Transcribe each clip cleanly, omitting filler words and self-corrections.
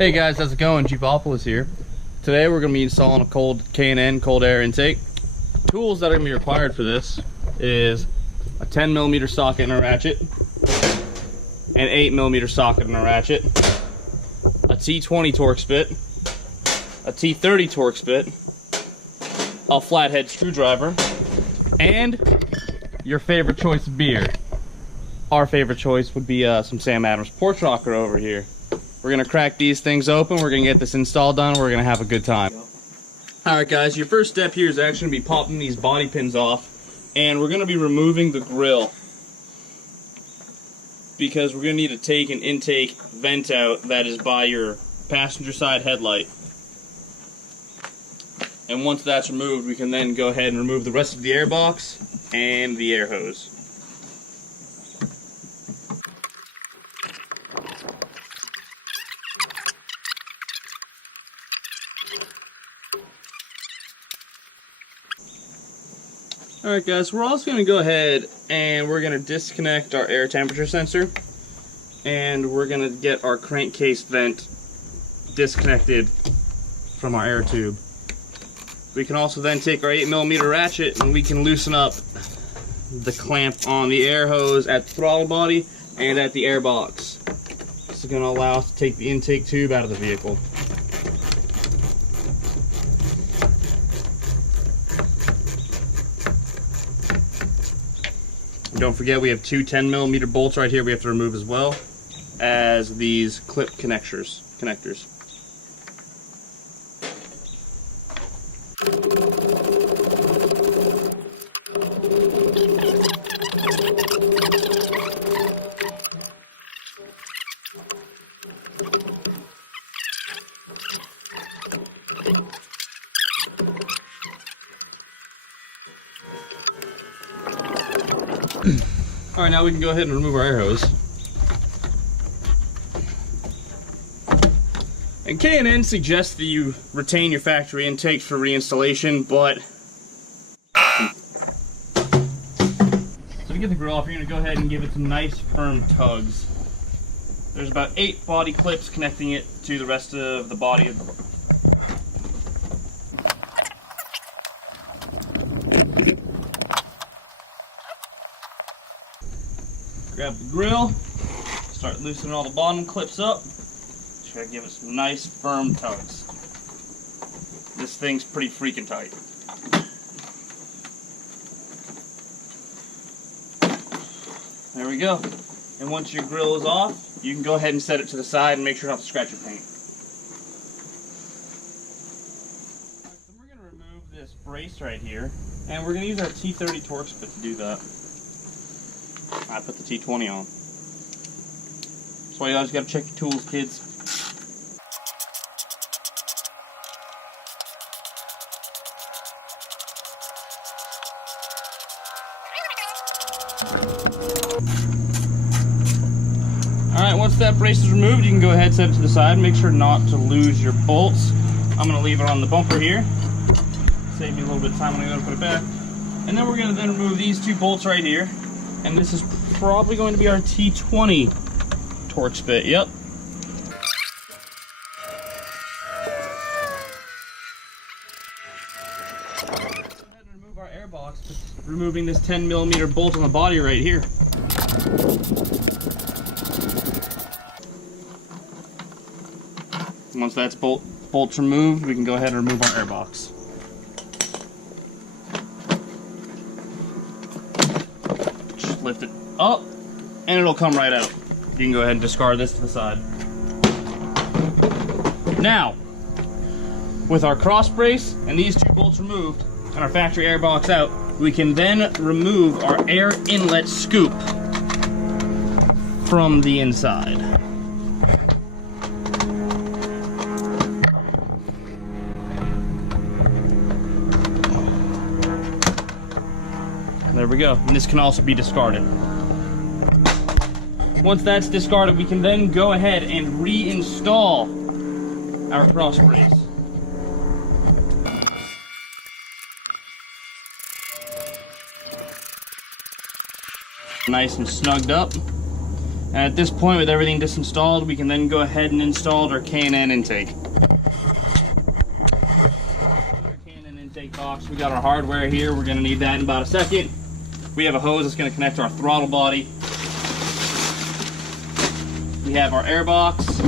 Hey guys, how's it going? Jeepopolis here. Today we're going to be installing a cold K&N cold air intake. Tools that are going to be required for this is a 10mm socket and a ratchet, an 8mm socket and a ratchet, a T20 Torx bit, a T30 Torx bit, a flathead screwdriver, and your favorite choice of beer. Our favorite choice would be some Sam Adams Porch Rocker over here. We're gonna crack these things open, we're gonna get this install done, we're gonna have a good time. Alright guys, your first step here is actually gonna be popping these body pins off, and we're gonna be removing the grill, because we're gonna need to take an intake vent out that is by your passenger side headlight. And once that's removed, we can then go ahead and remove the rest of the air box and the air hose. Alright guys, we're also going to go ahead and we're going to disconnect our air temperature sensor, and we're going to get our crankcase vent disconnected from our air tube. We can also then take our 8mm ratchet and we can loosen up the clamp on the air hose at the throttle body and at the air box. This is going to allow us to take the intake tube out of the vehicle. Don't forget, we have two 10mm bolts right here we have to remove, as well as these clip connectors. Alright, now we can go ahead and remove our air hose. And K&N suggests that you retain your factory intakes for reinstallation, but so to get the grill off, you're going to go ahead and give it some nice firm tugs. There's about 8 body clips connecting it to the rest of the body of the Grab the grill, start loosening all the bottom clips up. Try to give it some nice firm tugs. This thing's pretty freaking tight. There we go. And once your grill is off, you can go ahead and set it to the side and make sure not to scratch your paint. So we're going to remove this brace right here, and we're going to use our T30 Torx bit to do that. I put the T20 on. That's why you always gotta check your tools, kids. Alright, once that brace is removed, you can go ahead and set it to the side. Make sure not to lose your bolts. I'm gonna leave it on the bumper here. Save me a little bit of time when I go to put it back. And then we're gonna then remove these 2 bolts right here. And this is probably going to be our T20 Torx bit, yep. Go ahead and remove our air box, just removing this 10mm bolt on the body right here. Once that's bolt's removed, we can go ahead and remove our air box. Lift it up and it'll come right out. You can go ahead and discard this to the side. Now, with our cross brace and these 2 bolts removed and our factory air box out, we can then remove our air inlet scoop from the inside. There we go, and this can also be discarded. Once that's discarded, we can then go ahead and reinstall our cross brace. Nice and snugged up. At this point, with everything disinstalled, we can then go ahead and install our K&N intake. Our K&N intake box, we got our hardware here. We're gonna need that in about a second. We have a hose that's gonna connect to our throttle body. We have our air box,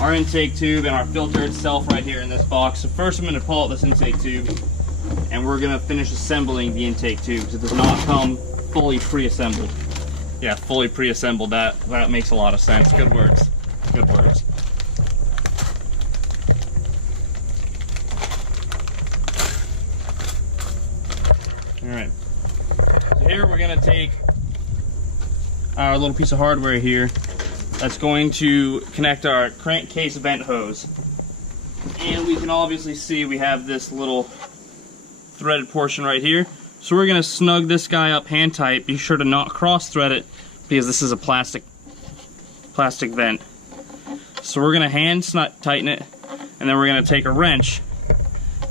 our intake tube, and our filter itself right here in this box. So first I'm gonna pull out this intake tube, and we're gonna finish assembling the intake tube, because it does not come fully pre-assembled. Yeah, fully pre-assembled, that makes a lot of sense. Good words, good words. All right, so here we're gonna take our little piece of hardware here that's going to connect our crankcase vent hose. And we can obviously see we have this little threaded portion right here. So we're gonna snug this guy up hand tight. Be sure to not cross thread it because this is a plastic vent. So we're gonna hand tighten it, and then we're gonna take a wrench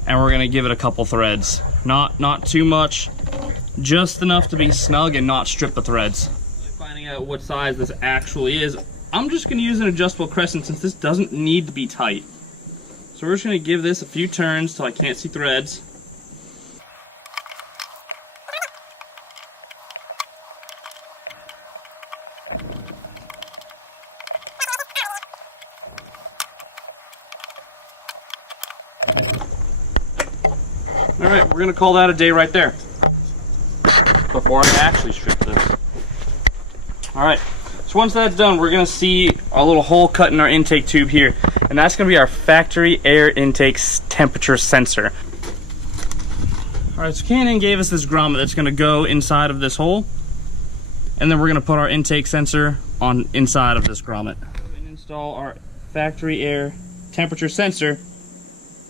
and we're gonna give it a couple threads. Not too much, just enough to be snug and not strip the threads. Finding out what size this actually is, I'm just gonna use an adjustable crescent since this doesn't need to be tight. So we're just gonna give this a few turns till I can't see threads. Alright, we're gonna call that a day right there before I actually strip this. Alright, so once that's done, we're gonna see a little hole cut in our intake tube here, and that's gonna be our factory air intake temperature sensor. Alright, so K&N gave us this grommet that's gonna go inside of this hole, and then we're gonna put our intake sensor on inside of this grommet. And install our factory air temperature sensor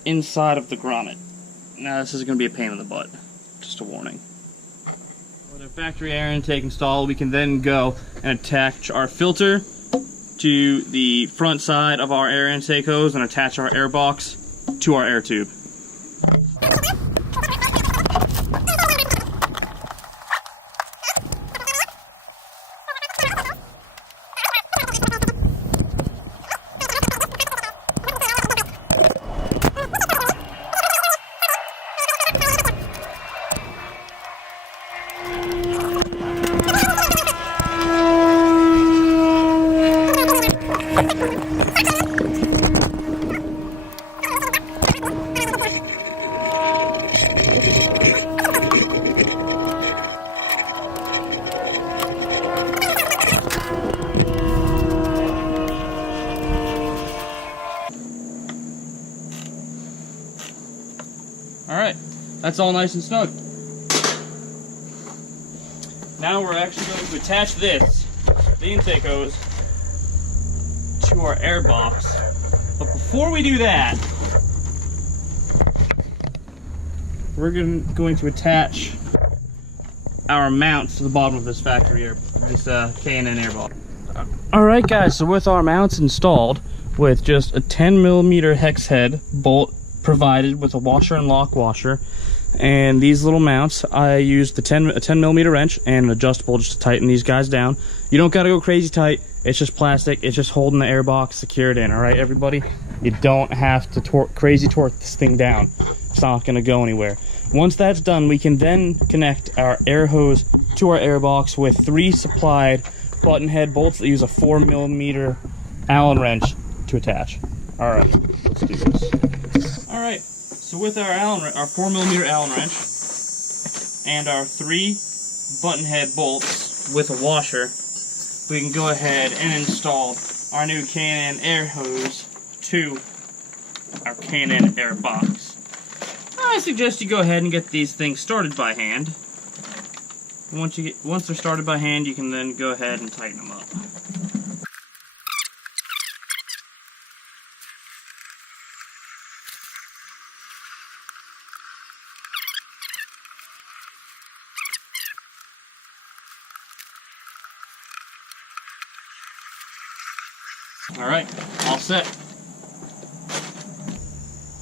inside of the grommet. Now this is going to be a pain in the butt, just a warning. With our factory air intake installed, we can then go and attach our filter to the front side of our air intake hose and attach our air box to our air tube. Alright, that's all nice and snug. Now we're actually going to attach this, the intake hose, to our air box. But before we do that, we're going to attach our mounts to the bottom of this factory air, this K&N air box. Alright guys, so with our mounts installed, with just a 10mm hex head bolt provided with a washer and lock washer, and these little mounts, I used a 10mm wrench and an adjustable just to tighten these guys down. You don't gotta go crazy tight, it's just plastic, it's just holding the air box secured in, alright everybody? You don't have to crazy torque this thing down. It's not gonna go anywhere. Once that's done, we can then connect our air hose to our air box with 3 supplied button head bolts that use a 4mm Allen wrench to attach. Alright, let's do this. Alright, so with our 4mm Allen wrench and our 3 button head bolts with a washer, we can go ahead and install our new K&N air hose to our K&N air box. I suggest you go ahead and get these things started by hand. Once they're started by hand, you can then go ahead and tighten them up. Alright, all set.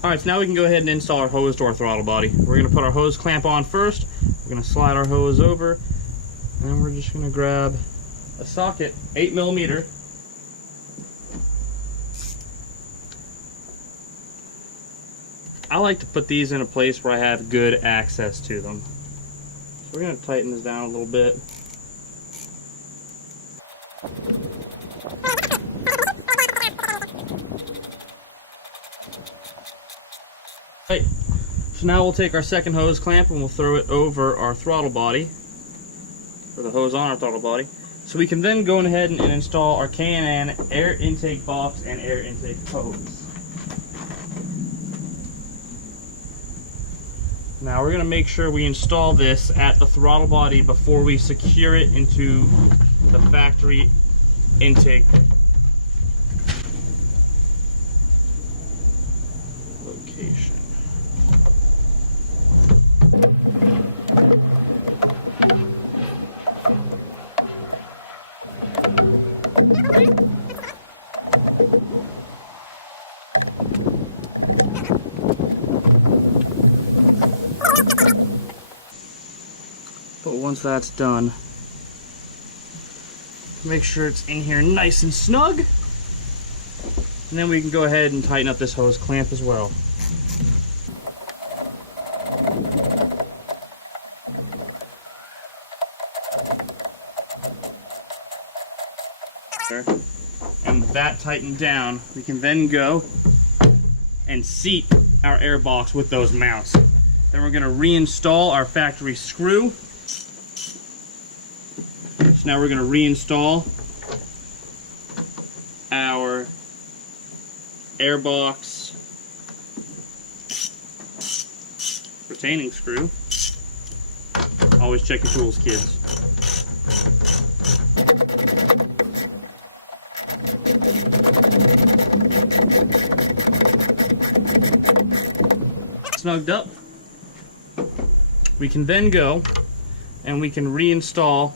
Alright, so now we can go ahead and install our hose to our throttle body. We're going to put our hose clamp on first. We're going to slide our hose over, and then we're just going to grab a socket, 8mm. I like to put these in a place where I have good access to them. So we're going to tighten this down a little bit. Right. So now we'll take our second hose clamp and we'll throw it over our throttle body, or the hose on our throttle body. So we can then go ahead and install our K&N air intake box and air intake hose. Now we're going to make sure we install this at the throttle body before we secure it into the factory intake location. But once that's done, make sure it's in here nice and snug, and then we can go ahead and tighten up this hose clamp as well. And with that tightened down, we can then go and seat our air box with those mounts. Then we're going to reinstall our factory screw. So now we're going to reinstall our air box retaining screw. Always check your tools, kids. Snugged up, we can then go and we can reinstall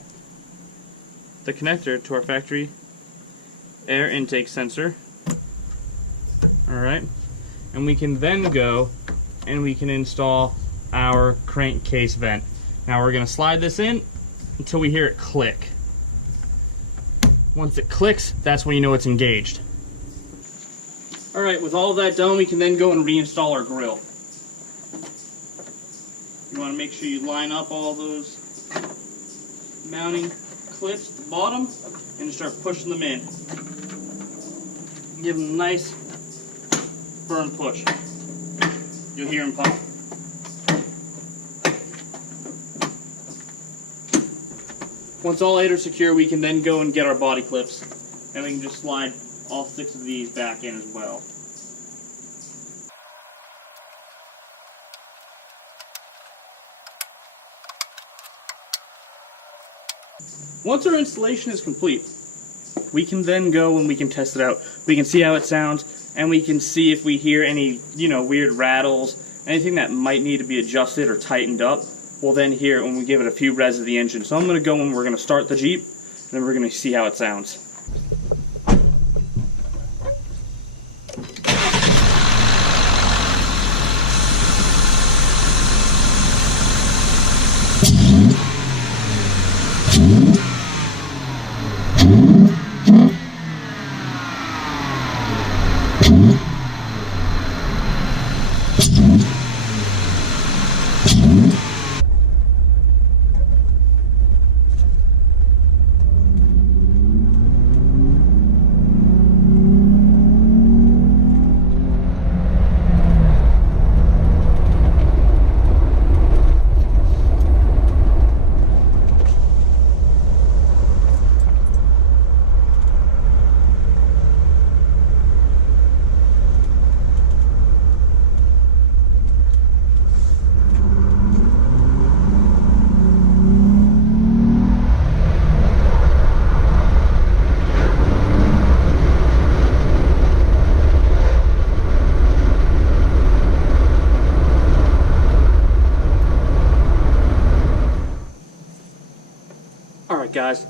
the connector to our factory air intake sensor. Alright, and we can then go and we can install our crankcase vent. Now we're going to slide this in until we hear it click. Once it clicks, that's when you know it's engaged. Alright, with all of that done, we can then go and reinstall our grill. You want to make sure you line up all those mounting clips at the bottom and just start pushing them in. Give them a nice firm push. You'll hear them pop. Once all 8 are secure, we can then go and get our body clips, and we can just slide all 6 of these back in as well. Once our installation is complete, we can then go and we can test it out. We can see how it sounds, and we can see if we hear any, weird rattles, anything that might need to be adjusted or tightened up. We'll then hear it when we give it a few revs of the engine. So I'm going to go and we're going to start the Jeep, and then we're going to see how it sounds. Alright guys,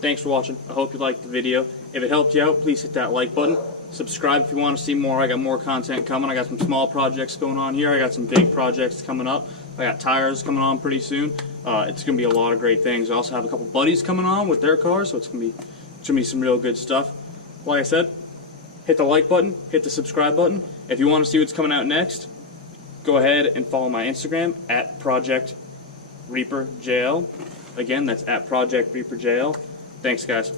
thanks for watching. I hope you liked the video. If it helped you out, please hit that like button. Subscribe if you want to see more. I got more content coming. I got some small projects going on here. I got some big projects coming up. I got tires coming on pretty soon. It's going to be a lot of great things. I also have a couple buddies coming on with their cars, so it's going to be some real good stuff. Like I said, hit the like button, hit the subscribe button. If you want to see what's coming out next, go ahead and follow my Instagram at Project Reaper JL. Again, that's at Project Reaper JL. Thanks, guys.